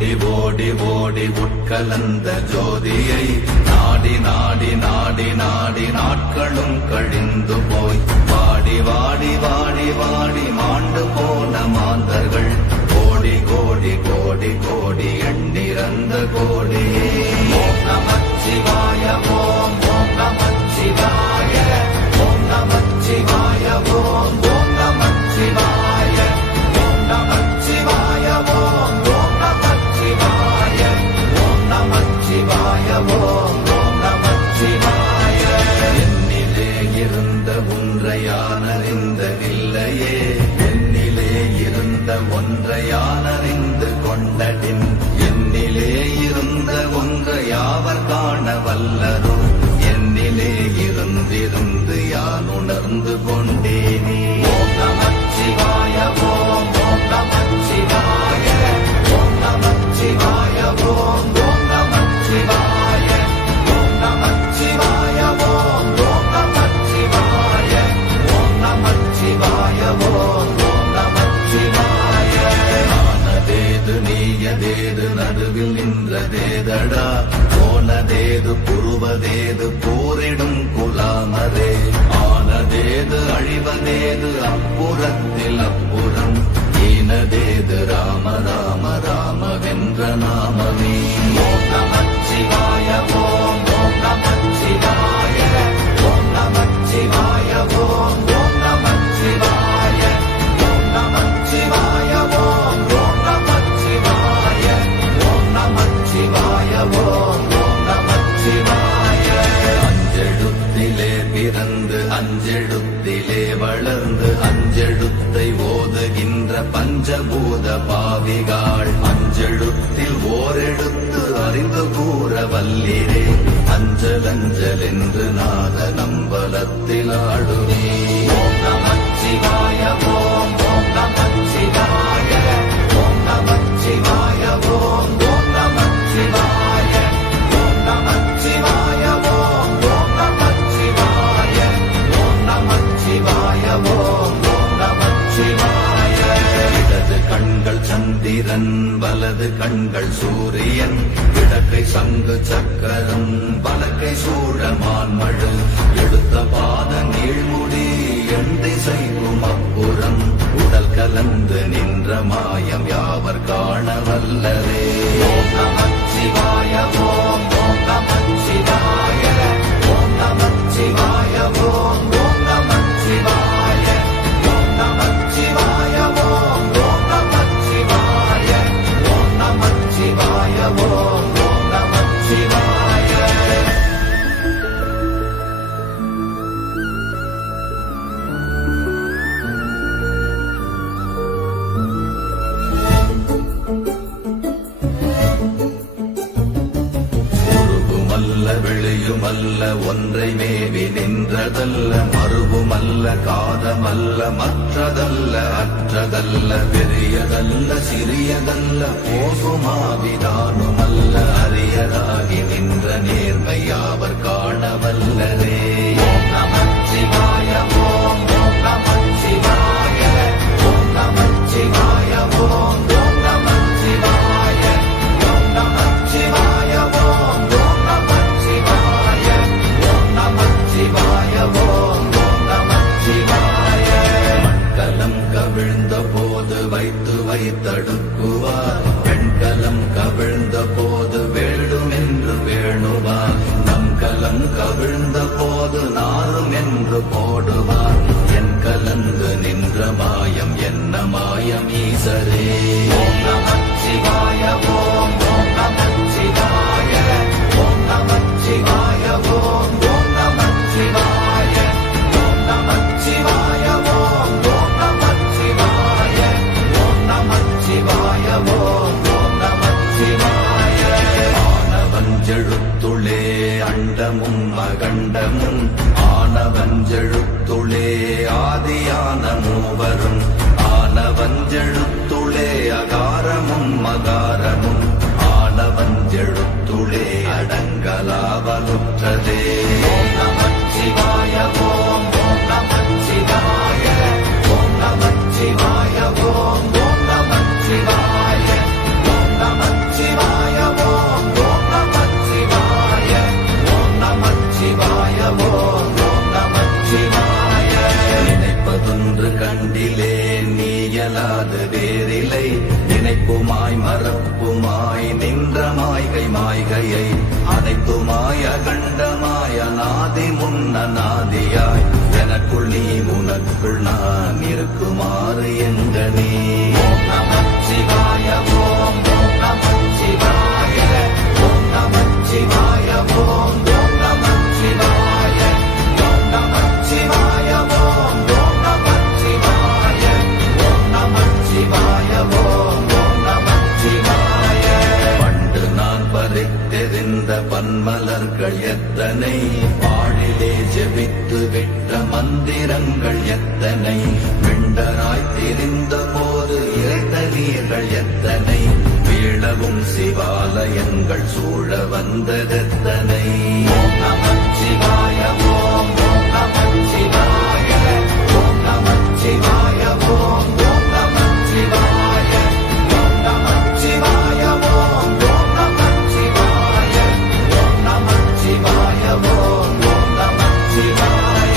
ஓடி ஓடி ஓடி உட்கலந்த ஜோதியை நாடி நாடி நாடி நாடி நாட்களும் கழிந்து போய் வாடி வாடி வாடி வாடி மாண்டு போன மாந்தர்கள் கோடி கோடி கோடி கோடி எண்ணிறந்த கோடி. ஓம் நமச்சிவாய ஓம் ஓம் நமச்சிவாய ஓம் நமச்சிவாய ஓம் ஓம் நமச்சிவாய ஓம் நமச்சிவாய ஓம் ஓம் நமச்சிவாய ஓம் நமச்சிவாய ஓம் ஓம் நமச்சிவாய. என்னிலே இருந்த ஒன்றையானறிந்ததில்லையே என்னிலே இருந்த ஒன்றையானறிந்து கொண்டடின் என்னிலே இருந்த ஒன்றை யாவர் காண வல்லரோ என்னிலே இருந்திருந்து யான் உணர்ந்து கொண்டேனே. ஓம் நமச்சிவாய ஓம் ஓம் நமச்சிவாய ஓம் நமச்சிவாய ஓம் ஓம் நமச்சிவாய ஓம் நமச்சிவாய ஓம் ஓம் நமச்சிவாய ஓம் நமச்சிவாய ஓம் ஓம் நமச்சிவாய. ஆனதேது நீயதேது நடுவில் நின்றதேதடா போனதேது புருவதேது போரிடும் குலாமரே ஆனதேது அழிவதேது அப்புறத்தில் அப்புறம் ஈனதேது ராம ராம ராமவென்ற நாமமே. ஓம் நமச்சிவாய ஓம் ஓம் நமச்சிவாய ஓம் நமச்சிவாய ஓம் ஓம் நமச்சிவாய ஓம் நமச்சிவாய ஓம் ஓம் நமச்சிவாய ஓம் நமச்சிவாய ஓம் ஓம் நமச்சிவாய. அஞ்செழுத்திலே பிறந்து அஞ்செழுத்திலே வளர்ந்து அஞ்செழுத்தை ஓதுகின்ற பஞ்சபூத பாவிகாள் அஞ்செழுத்தில் ஓரெழுத்து அறிந்து கூற வல்லிரே அஞ்சல் அஞ்சல் என்று நாத நம்பலத்தில் ஆடுவே. ஓம் நமச்சிவாய ஓம் ஓம் நமச்சிவாய ஓம் நமச்சிவாய ஓம் ஓம் நமச்சிவாய ஓம் நமச்சிவாய ஓம் ஓம் நமச்சிவாய ஓம் நமச்சிவாய ஓம் ஓம் நமச்சிவாய. இடது கண்கள் சந்திரன் வலது கண்கள் சூரியன் இடக்கை சங்கு சக்கரம் வலக்கை சூழமான்மழு எடுத்த பாத நீழ்முடி எண் திசைக்கும் அப்புறம் உடல் கலந்து நின்ற மாயம் யாவர் காண வல்லரே. ஓம் நமச்சிவாய ஓம் ஓம் நமச்சிவாய ஓம் நமச்சிவாய ஓம் ஓம் நமச்சிவாய ஓம் நமச்சிவாய ஓம் ஓம் நமச்சிவாய ஓம் நமச்சிவாய ஓம் ஓம் நமச்சிவாய. உருகுமல்ல வெளியுமல்ல ஒன்றை மேவி நின்றதல்ல மறுவுமல்ல காதமல்ல மற்றதல்ல அற்றதல்ல பெரியதல்ல சிறியதல்ல போகுமாவிதானுமல்ல அரியதாகி நின்ற நேர்மையாவர் காண வல்லரே. ஓம் நமச்சிவாய ஓம் ஓம் நமச்சிவாய ஓம் நமச்சிவாய ஓம் ஓம் நமச்சிவாய ஓம் நமச்சிவாய ஓம் ஓம் நமச்சிவாய ஓம் நமச்சிவாய ஓம் ஓம் நமச்சிவாய. மண்கலம் கவிழ்ந்த போது வைத்து வைத்தடுக்குவார் பெண்கலம் கவிழ்ந்த போது வேளும் என்று வேணுவார் நம் கலம் கவிழ்ந்த போது நாரும் என்று போடுவார் என் கலந்து நின்ற மாயம் என்ன மாயம் ஈசரே. ஓம் நமச்சிவாய ஓம் ஓம் நமச்சிவாய ஓம் நமச்சிவாய ஓம் ஓம் நமச்சிவாய ஓம் நமச்சிவாய ஓம் ஓம் நமச்சிவாய ஓம் நமச்சிவாய ஓம் ஓம் நமச்சிவாய. ஆனவஞ்செழுத்துளே அண்டமும் அகண்டமும் ஆனவஞ்செழுத்துளே ஆதியான மூவரும் ஆனவஞ்செழுத்துளே அகாரமும் மகாரமும் ஆனவஞ்செழுத்துளே அடங்கலாவலுற்றதே. ஓம் நமச்சிவாய ஓம் ஓம் நமச்சிவாய ஓம் நமச்சிவாய ஓம் ஓம் நமச்சிவாய ஓம் நமச்சிவாய மாய்கையை அனைத்துமாய கண்டமாய நாதி முன்ன நாதியாய் எனக்குள் நீ உனக்குள் நான் இருக்குமாறு எங்கனே ஓம் நமச்சிவாய ஓம் நமச்சிவாய ஓம் நமச்சிவாய ஓம் நமச்சிவாய ஓம் நமச்சிவாய ஓம் நமச்சிவாய ஓம் நமச்சிவாய ஓம் நமச்சிவாய பண்டு நான் பறித்தெறிந்த பன்மலர்கள் எத்தனை பாழிலே ஜெபித்து விட்ட மந்திரங்கள் எத்தனை விண்டராய் திரிந்த போது இறைத்த நீர்கள் எத்தனை வீழவும் சிவாலயங்கள் சூழ வந்ததெத்தனை ஓம் நமச்சிவாய ஓம் நமச்சிவாய ஓம் நமச்சிவாய ஓம் நமச்சிவாய ஓம் நமச்சிவாய ஓம் நமச்சிவாய ஓம் நமச்சிவாய ஓம் நமச்சிவாய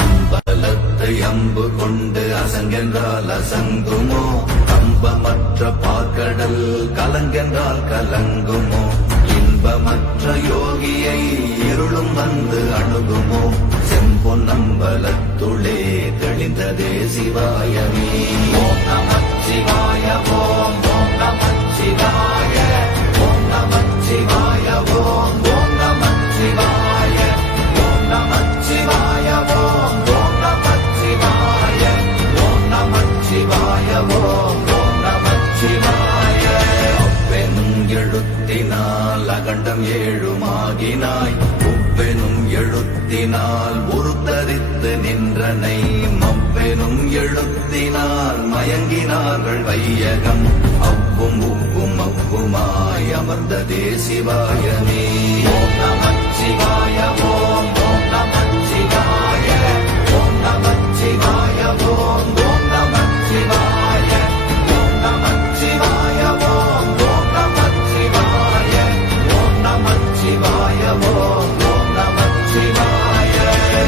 அம்பலத்தை அம்பு கொண்டு அசங்கென்றால் அசங்குமோ கம்பமற்ற பார்க்கடல் கலங்கென்றால் கலங்குமோ இன்பமற்ற யோகியை இருளும் வந்து அணுகுமோ செம்பொன்னம்பலத்துளே தெளிந்ததே சிவாயமே ஓம் நமச்சிவாய ஓம் நமச்சிவாய ஓம் நமச்சிவாய ஓம் நமச்சிவாய ஓம் நமச்சிவாய ஓம் நமச்சிவாய ஓம் நமச்சிவாய ஓம் நமச்சிவாய அப்பெனும் எழுத்தினால் அகண்டம் ஏழுமாகினாய் உப்பெனும் எழுத்தினால் உருத்தரித்து நின்றனை மப்பெனும் எழுத்தினால் மயங்கினார்கள் வையகம் அவ்வும் உப்பும் அவ்வுமாய் அமர்ந்ததே சிவாயமே ஓம் நமச்சிவாய ஓம் நமச்சிவாய ஓம் நமச்சிவாய ஓம் நமச்சிவாய ஓம் நமச்சிவாய ஓம் நமச்சிவாய ஓம் நமச்சிவாய ஓம் நமச்சிவாய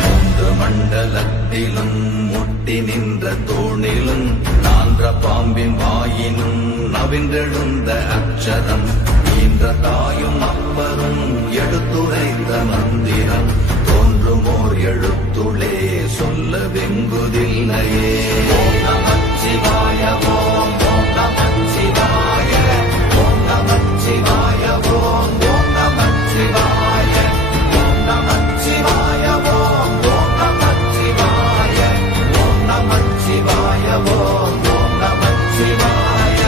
மூன்று மண்டலத்திலும் முட்டி நின்ற தூணிலும் நான்ற பாம்பின் வாயினும் நவின்றெழுந்த அக்ஷரம் ஈன்ற தாயும் அப்பரும் எடுத்துரைத்த மந்திரம் தோன்றுமோர் எழுத்துளே சொல்ல வெங்குதில்லையே ஓம் நமச்சிவாய ஓம் நமச்சிவாய ஓம் நமச்சிவாய ஓம் நமச்சிவாய ஓம் நமச்சிவாய ஓம் நமச்சிவாய ஓம் நமச்சிவாய ஓம் நமச்சிவாய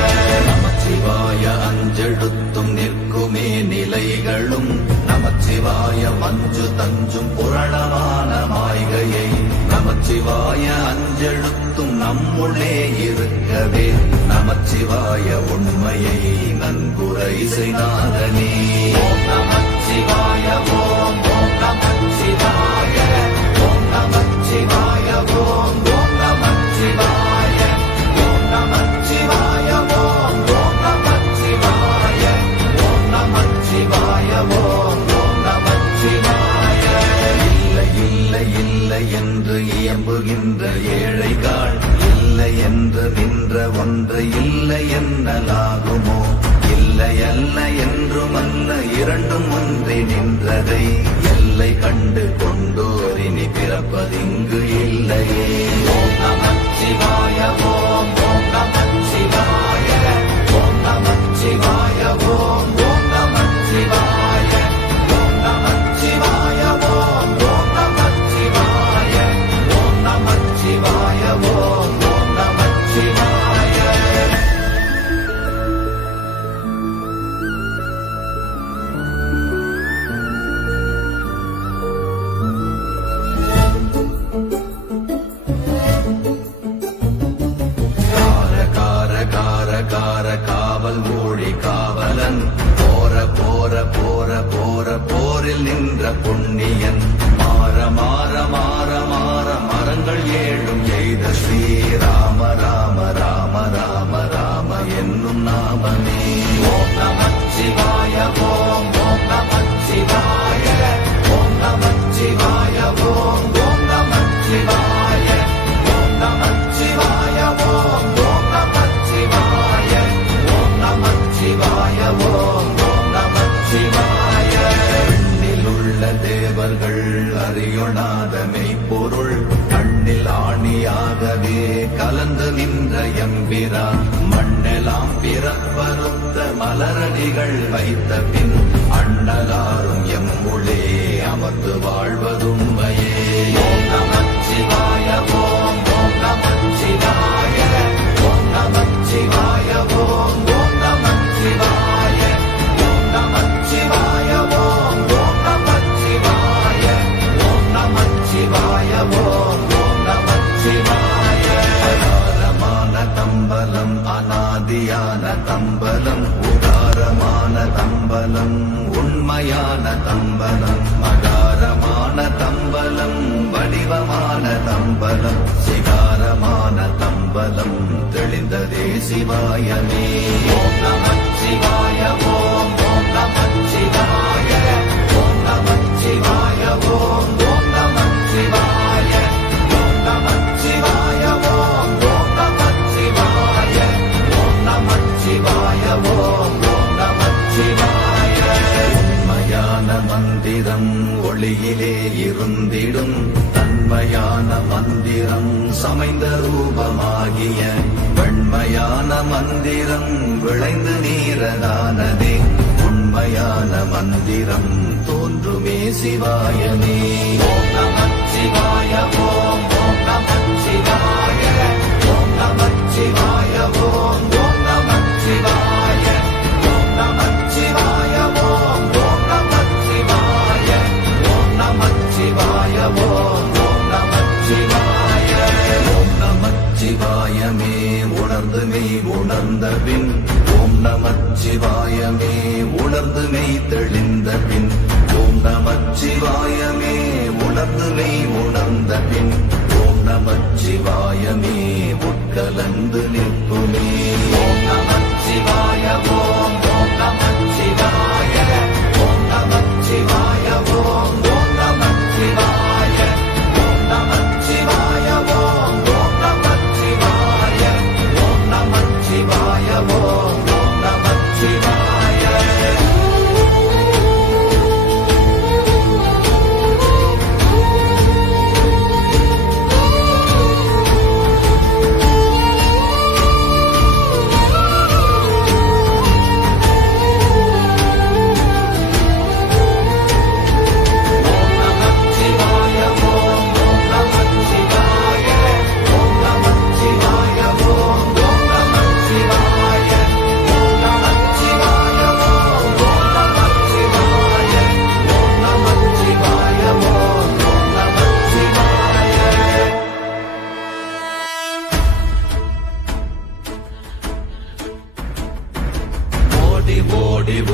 நமச்சிவாய அஞ்செழுத்தும் நிற்குமே நிலைகளும் நமச்சிவாய மஞ்சு தஞ்சும் புரணமான மாய்கையை நமச்சிவாய அஞ்செழுத்தும் நம்முள்ளே இருக்கவே நமச்சிவாய உண்மையை நன்குரை செய்தாதனே ஓம் நமச்சிவாய ஓம் நமச்சிவாய ஓம் நமச்சிவாய ஓம் நமச்சிவாய ஓம் நமச்சிவாய ஓம் நமச்சிவாய ஓம் நமச்சிவாய ஓம் நமச்சிவாய இல்லை இல்லை இல்லை என்று இயம்புகின்ற ஏழைகள் இல்லை என்று நின்ற ஒன்று இல்லை என்னலாகுமோ இல்லை அல்ல என்றுமல்ல இரண்டும் ஒன்றி நின்றதை எல்லை கண்டு கொண்டோரினி பிறப்பதிங்கு இல்லையே ஓம் நமச்சிவாய ஓம் நமச்சிவாய ஓம் நமச்சிவாய ஓம் நமச்சிவாய ஓம் நமச்சிவாய ஓம் நமச்சிவாய ஓம் நமச்சிவாய ஓம் நமச்சிவாய தெளிகின்ற எம்பிரான் மண்ணெல்லாம் பிறப்பறுத்த மலரடிகள் வைத்த பின் அண்ணலாரும் எம்முளே அமர்ந்து வாழ்வதுண்மையே. ஓம் நமச்சிவாய ஓம் ஓம் நமச்சிவாய ஓம் நமச்சிவாய ஓம் ஓம் நமச்சிவாய ஓம் நமச்சிவாய ஓம் ஓம் நமச்சிவாய ஓம் நமச்சிவாய ஓம் ஓம் நமச்சிவாய. அகாரமான தம்பலம் அநாதியான தம்பலம் உதாரமான தம்பலம் உண்மையான தம்பலம் மகாரமான தம்பலம் வடிவமான தம்பலம் சிகாரமான தம்பலம் தெளிந்ததே சிவாயமே. ஓம் நமச்சிவாய ஓம் ஓம் நமச்சிவாய ஓம் நமச்சிவாய ஓம் ஓம் நமச்சிவாய ஓம் நமச்சிவாய ஓம் ஓம் நமச்சிவாய ஓம் நமச்சிவாய ஓம் ஓம் நமச்சிவாய. உண்மையான மந்திரம் ஒளியிலே இருந்திடும் தன்மையான மந்திரம் சமைந்த ரூபமாகிய வெண்மையான மந்திரம் விளைந்து நீரதானதே உண்மையான மந்திரம் தோன்றுமே சிவாயமே. ஓம் நமச்சிவாய ஓம் ஓம் நமச்சிவாய ஓம் நமச்சிவாய ஓம் ஓம் நமச்சிவாய ஓம் நமச்சிவாய ஓம் ஓம் நமச்சிவாய ஓம் நமச்சிவாய ஓம் ஓம் நமச்சிவாய. ஓம் நமச்சிவாயமே உணர்ந்து மெய் உணர்ந்த பின் ஓம் நமச்சிவாயமே உணர்ந்து மெய் தெளிந்த பின் ஓம் நமச்சிவாயமே உணர்ந்து மெய் உணர்ந்த பின் ஓம் நமச்சிவாயமே உட்கலந்து நிற்குமே. ஓம் நமச்சிவாய ஓம் ஓம் நமச்சிவாய ஓம் நமச்சிவாய ஓம் ஓம் நமச்சிவாய ஓம் நமச்சிவாய ஓம் ஓம் நமச்சிவாய ஓம் நமச்சிவாய ஓம் ஓம் நமச்சிவாய. ஓடி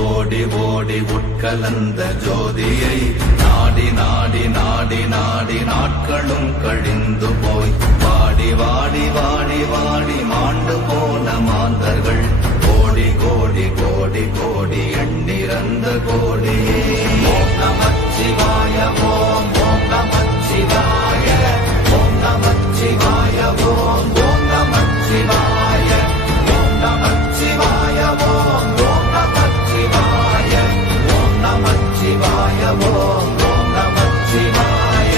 ஓடி ஓடி உட்கலந்த ஜோதியை நாடி நாடி நாடி நாடி நாட்களும் கழிந்து போய் வாடி வாடி வாடி வாடி மாண்டு போன மாந்தர்கள் கோடி கோடி கோடி கோடி எண்ணிறந்த கோடியே. ஓம் நமச்சிவாய ஓம் ஓம் நமச்சிவாய ஓம் நமச்சிவாய ஓம் ஓம் நமச்சிவாய ஓம் நமச்சிவாய ஓம் ஓம் நமச்சிவாய ஓம் நமச்சிவாய ஓம் ஓம் நமச்சிவாய.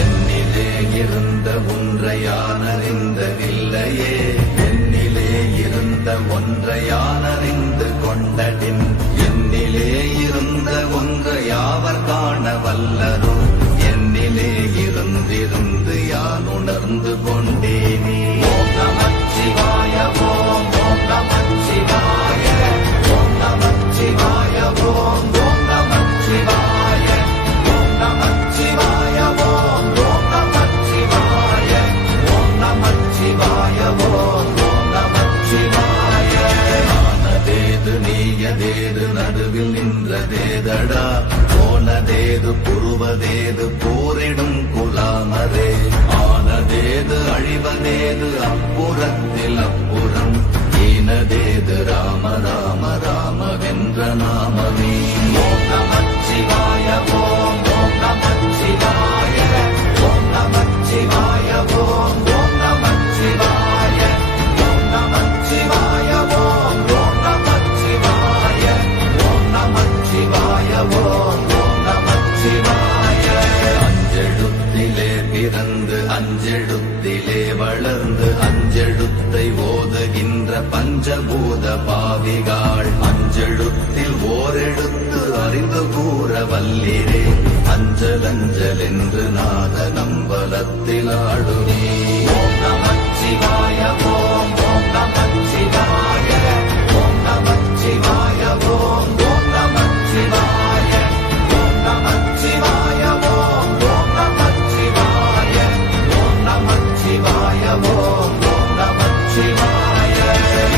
என்னிலே இருந்த ஒன்றையானறிந்ததில்லையே என்னிலே இருந்த ஒன்றையானறிந்து கொண்டடின் என்னிலே இருந்த ஒன்றை யாவர் காண வல்லரோ என்னிலே இருந்திருந்து யான் உணர்ந்து கொண்டேனே. ஓம் நமச்சிவாய ஓம் ஓம் நமச்சிவாய ஓம் நமச்சிவாய ஓம் ஓம் நமச்சிவாய ஓம் நமச்சிவாய ஓம் ஓம் நமச்சிவாய ஓம் நமச்சிவாய ஓம் ஓம் நமச்சிவாய. ஆனதேது நீயதேது நடுவில் நின்றதேதடா போனதேது புருவதேது போரிடும் குலாமரே ஆனதேது அழிவதேது அப்புறத்தில் அப்புறம் ஈனதேது ராம ராம ராமவென்ற நாமமே. ஓம் நமச்சிவாய ஓம் ஓம் நமச்சிவாய ஓம் நமச்சிவாய ஓம் ஓம் நமச்சிவாய ஓம் நமச்சிவாய ஓம் ஓம் நமச்சிவாய ஓம் நமச்சிவாய ஓம் ஓம் நமச்சிவாய. அஞ்செழுத்திலே பிறந்து அஞ்செழுத்திலே வளர்ந்து அஞ்செழுத்தை என்கின்ற பஞ்சபூத பாவிகாள் அஞ்செழுத்தில் ஓரெழுத்து அறிந்து கூற வல்லிரே அஞ்சல் அஞ்சல் என்று நாத நம்பலத்தில் ஆடுவே ஓம் நமச்சிவாய ஓம் ஓம் நமச்சிவாய ஓம் நமச்சிவாய ஓம் ஓம் நமச்சிவாய ஓம் நமச்சிவாய ஓம் ஓம் நமச்சிவாய ஓம் நமச்சிவாய ஓம் ஓம் நமச்சிவாய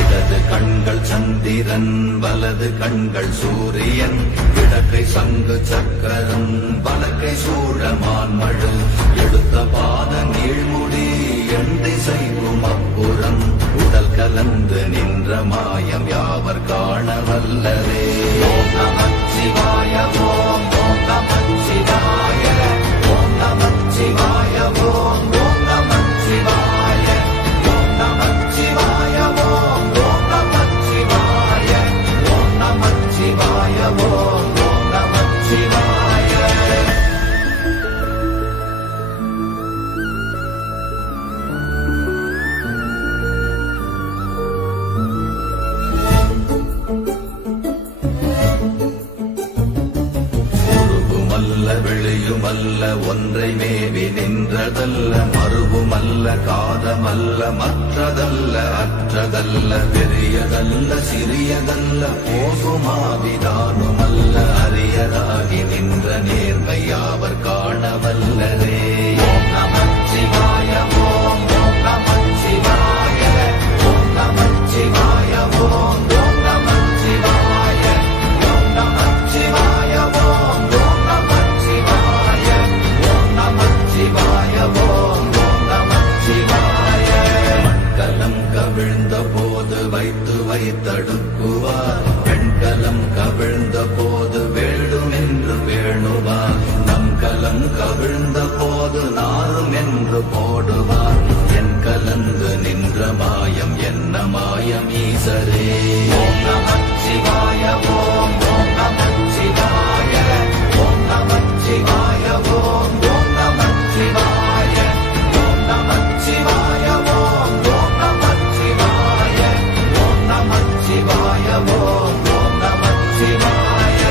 இடது கண்கள் சந்திரன் வலது கண்கள் சூரியன் இடக்கை சங்கு சக்கரம் வலக்கை சூழமான் மழு எடுத்த பாத நீழ்முடி எண்டிசைக்கும் அப்புறம் உடல் கலந்து நின்ற மாயம் யாவர் காண வல்லரே ஓம் நமச்சிவாய ஓம் ஓம் நமச்சிவாய ஓம் நமச்சிவாய ஓம் ஓம் நமச்சிவாய ஓம் நமச்சிவாய ஓம் ஓம் நமச்சிவாய ஓம் நமச்சிவாய ஓம் ஓம் நமச்சிவாய வெளியுமல்ல ஒன்றை மேவி நின்றதல்ல மறுவுமல்ல காதமல்ல மற்றதல்ல அற்றதல்ல பெரியதல்ல சிறியதல்ல போகுமாவிதானுமல்ல அரியதாகி நின்ற நேர்மை யாவர் காணவல்லரே ஓம் நமச்சிவாய ஓம் ஓம் நமச்சிவாய ஓம் நமச்சிவாய ஓம் ஓம் நமச்சிவாய ஓம் நமச்சிவாய ஓம் நமச்சிவாய ஓம் ஓம் நமச்சிவாய மண்கலம் கவிழ்ந்த போது வைத்து வைத்தடுக்குவார் பெண்கலம் கவிழ்ந்த போது வேண்டும் என்று வேணுவார் நம் கலம் கவிழ்ந்த போது நாரும் என்று போடுவார் என் கலந்து நின்ற மாயம் என்ன மாயம் ஈசரே ஓம் நமச்சிவாய ஓம் ஓம் நமச்சிவாய ஓம் நமச்சிவாய ஓம் ஓம் நமச்சிவாய ஓம் நமச்சிவாய ஓம் ஓம் நமச்சிவாய ஓம் நமச்சிவாய ஓம் ஓம் நமச்சிவாய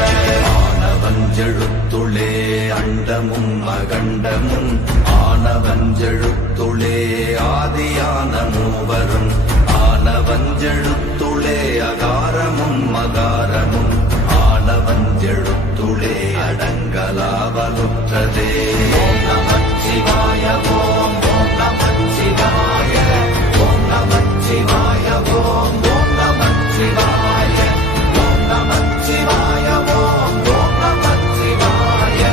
ஆனவஞ்செழுத்துளே அண்டமும் அகண்டமும் ஆனவஞ்செழுத்துளே ஆதியான மூவரும் ஆனவஞ்செழுத்துளே அகாரமும் மகாரமும் ஆனவஞ்செழுத்துளே அடங்கலாவலுற்றதே ஓம் நமச்சிவாய ஓம் ஓம் நமச்சிவாய ஓம் நமச்சிவாய ஓம் ஓம் நமச்சிவாய ஓம் நமச்சிவாய ஓம் ஓம் நமச்சிவாய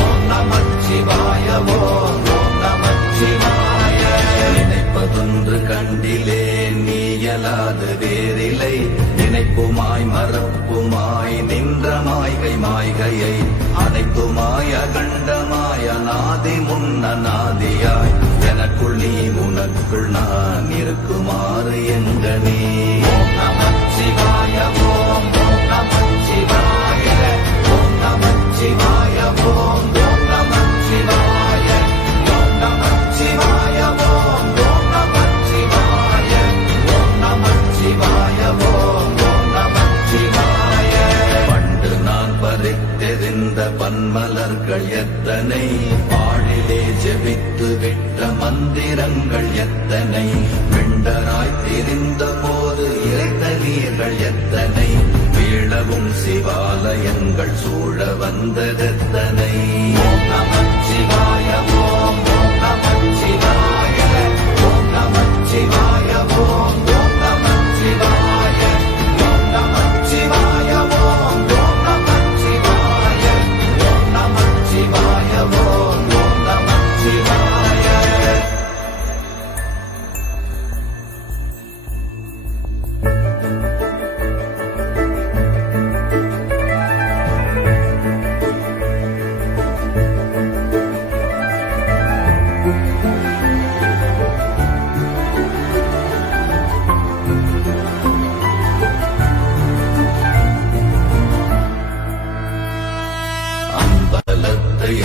ஓம் நமச்சிவாய ஓம் ஓம் நமச்சிவாய நினைப்பதொன்று கண்டிலே நீயலாது வேறில்லை நினைப்புமாய் மறப்புமாய் நின்ற மாய்கை மாய்கையை அனைத்துமாய் அகண்டமாய் அநாதி முன்னநாதியாய் எனக்குள் நீ உனக்குள் நான் இருக்குமாறு எங்கனே ஓம் நமச்சிவாய ஓம் ஓம் நமச்சிவாய ஓம் நமச்சிவாய ஓம் ஓம் நமச்சிவாய ஓம் நமச்சிவாய ஓம் ஓம் நமச்சிவாய ஓம் நமச்சிவாய ஓம் ஓம் நமச்சிவாய பண்டு நான் பறித்தெறிந்த பன்மலர்கள் எத்தனை பாழிலே ஜெபித்து விட்ட மந்திரங்கள் எத்தனை விண்டராய் தெரிந்த போது இறைத்த நீர்கள் எத்தனை வீழவும் சிவாலயங்கள் சூழ வந்ததெத்தனை ஓம் நமச்சிவாய ஓம் ஓம் நமச்சிவாய ஓம் நமச்சிவாய ஓம் ஓம் நமச்சிவாய ஓம் நமச்சிவாய ஓம் ஓம் நமச்சிவாய ஓம் நமச்சிவாய ஓம் ஓம் நமச்சிவாய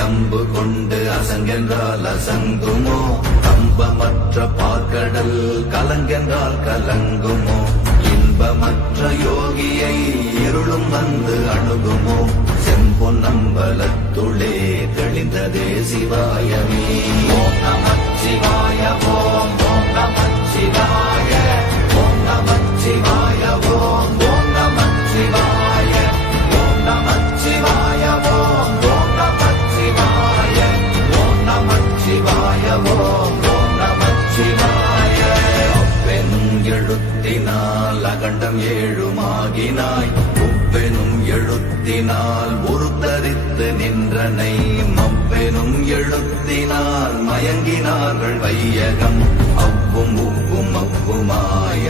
அம்பு கொண்டு அசங்கென்றால் அசங்குமோ கம்பமற்ற பார்க்கட காதல் கலங்கென்றால் கலங்குமோ, இன்பமற்ற யோகியை இருளும் வந்து அணுகுமோ, செம்பொன்னம்பலத்துளே தெளிந்ததே சிவாயமே. ஓம் நமச்சிவாய ஓம் ஓம் நமச்சிவாய ஓம் நமச்சிவாய ஓம் ஓம் நமச்சிவாய ஓம் நமச்சிவாய ஓம் ஓம் நமச்சிவாய ஓம் நமச்சிவாய ஓம் ஓம் நமச்சிவாய. ஒப்பெனும் எழுத்தினால் அகண்டம் ஏழுமாகினாய், உப்பெனும் எழுத்தினால் உருத்தரித்து நின்றனை, மப்பெனும் எழுத்தினால் மயங்கினார்கள் வையகம், அவ்வும் உவ்வும் அவ்வுமாய